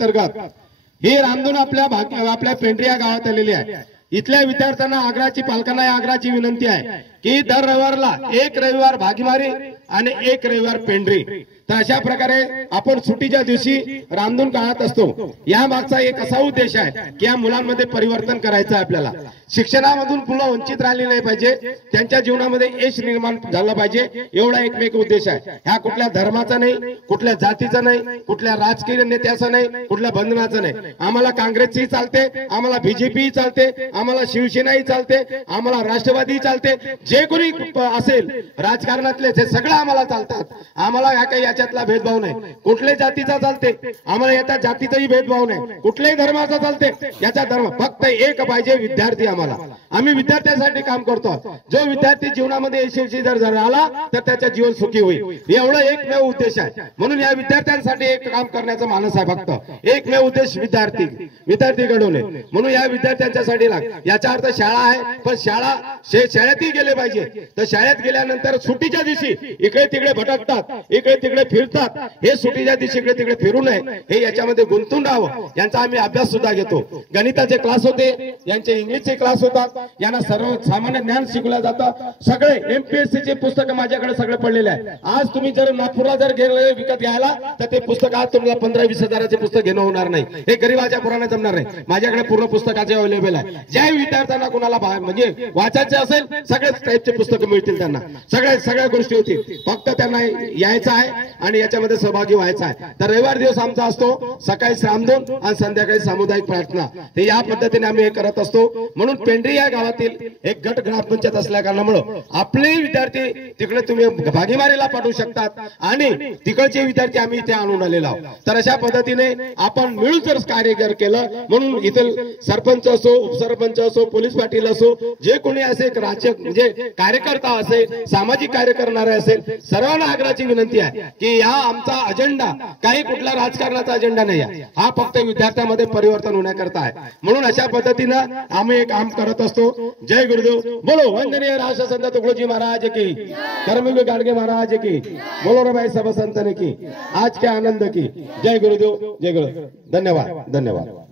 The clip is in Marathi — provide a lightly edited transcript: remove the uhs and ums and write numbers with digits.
अंतर्गत ही रामधून आपल्या पेंढरी या गावात आलेली आहे। इथल्या विद्यार्थ्यांना आग्राची पालकांना आग्राची विनंती आहे की दर रविवारला एक रविवार भागीमारी आणि एक रविवार पेंढरी। तर अशा प्रकारे आपण सुट्टीच्या दिवशी रामधून काढत असतो। या मागचा एक असा उद्देश आहे की या मुलांमध्ये परिवर्तन करायचं आहे। आपल्याला शिक्षणामधून पुन्हा वंचित राहिले नाही पाहिजे, त्यांच्या जीवनामध्ये यश निर्माण झालं पाहिजे, एवढा एकमेक उद्देश आहे। ह्या कुठल्या धर्माचा नाही, कुठल्या जातीचा नाही, कुठल्या राजकीय नेत्याचा नाही, कुठल्या बंधनाचा नाही। आम्हाला काँग्रेसही चालते, आम्हाला बीजेपी चालते, आम्हाला शिवसेनाही चालते, आम्हाला राष्ट्रवादी चालते, जे कोणी असेल राजकारणातले ते सगळं आम्हाला चालतात। आम्हाला या काही याच्यातला भेदभाव नाही, कुठल्याही जातीचा चालते, आम्हाला याचा जातीचाही भेदभाव नाही, कुठल्याही धर्माचा चालते, याचा धर्म फक्त एक पाहिजे, विद्यार्थी। आम्ही विद्यार्थ्यांसाठी काम करतो। जो विद्यार्थी जीवनामध्ये यशस्वी जर झाला तर त्याचे जीवन सुखी होईल, एवढा एकमेव उद्देश आहे। म्हणून या विद्यार्थ्यांसाठी एक काम करण्याचा मानस आहे, फक्त एकमेव उद्देश विद्यार्थी घडवणे। म्हणून या विद्यार्थ्यांच्यासाठी याचा अर्थ शाळा आहे, पण शाळेतही गेले पाहिजे। तर शाळेत गेल्यानंतर सुट्टीच्या दिवशी इकडे तिकडे भटकतात, इकडे तिकडे फिरतात, हे सुट्टीच्या दिवशी इकडे तिकडे फिरू नये, हे याच्यामध्ये गुंतून राहावं। यांचा आम्ही अभ्यास सुद्धा घेतो। गणिताचे क्लास होते, यांचे इंग्लिशचे क्लास होतात, यांना सर्व सामान्य ज्ञान शिकवलं जातं। सगळे एमपीएससी चे पुस्तक माझ्याकडे सगळे पडलेले आहे। आज तुम्ही जर नागपूरला जर गेले विकत घ्यायला तर ते पुस्तक आज तुम्हाला 15-20 हजाराचे पुस्तक घेणं होणार नाही, हे गरीबाच्या पुराणे जमणार नाही। माझ्याकडे पूर्ण पुस्तकाचे अवेलेबल आहे। ज्या विद्यार्थ्यांना कोणाला म्हणजे वाचायचे असेल सगळ्याच टाईपचे पुस्तकं मिळतील, त्यांना सगळ्या गोष्टी होतील, फक्त त्यांना यायचं आहे आणि याच्यामध्ये सहभागी व्हायचं आहे। तर रविवार दिवस आमचा असतो, सकाळी रामधून आणि संध्याकाळी सामुदायिक प्रार्थना, हे या पद्धतीने आम्ही हे करत असतो। म्हणून पेंढरी या गावातील एक गट ग्रामपंचायत असल्या कारणामुळे आपले विद्यार्थी तिकडे तुम्ही भागीमारीला पाठवू शकतात आणि तिकडचे विद्यार्थी आम्ही इथे आणून आलेलो आहोत। तर अशा पद्धतीने आपण मिळून जर कार्य केलं, म्हणून इथे सरपंच असो, उपसरपंच असो, पोलीस पाटील असो, जे कोणी असे राज्य म्हणजे कार्यकर्ता असेल, सामाजिक कार्य करणारे असेल, सर्वांना आग्रहाची विनंती आहे की या आमचा अजेंडा काही कुठला राजकारणाचा अजेंडा नाही आहे, हा फक्त विद्यार्थ्यांमध्ये परिवर्तन होण्याकरता आहे। म्हणून अशा पद्धतीनं आम्ही एक काम करत असतो। जय गुरुदेव, बोलो वंदनीय राष्ट्रसंत तुकडोजी महाराज की, कर्मवीर गाडगे महाराज की, बोलो रबाई सब संतन की, आज के आनंद की। जय गुरुदेव, जय गुरुदेव। धन्यवाद।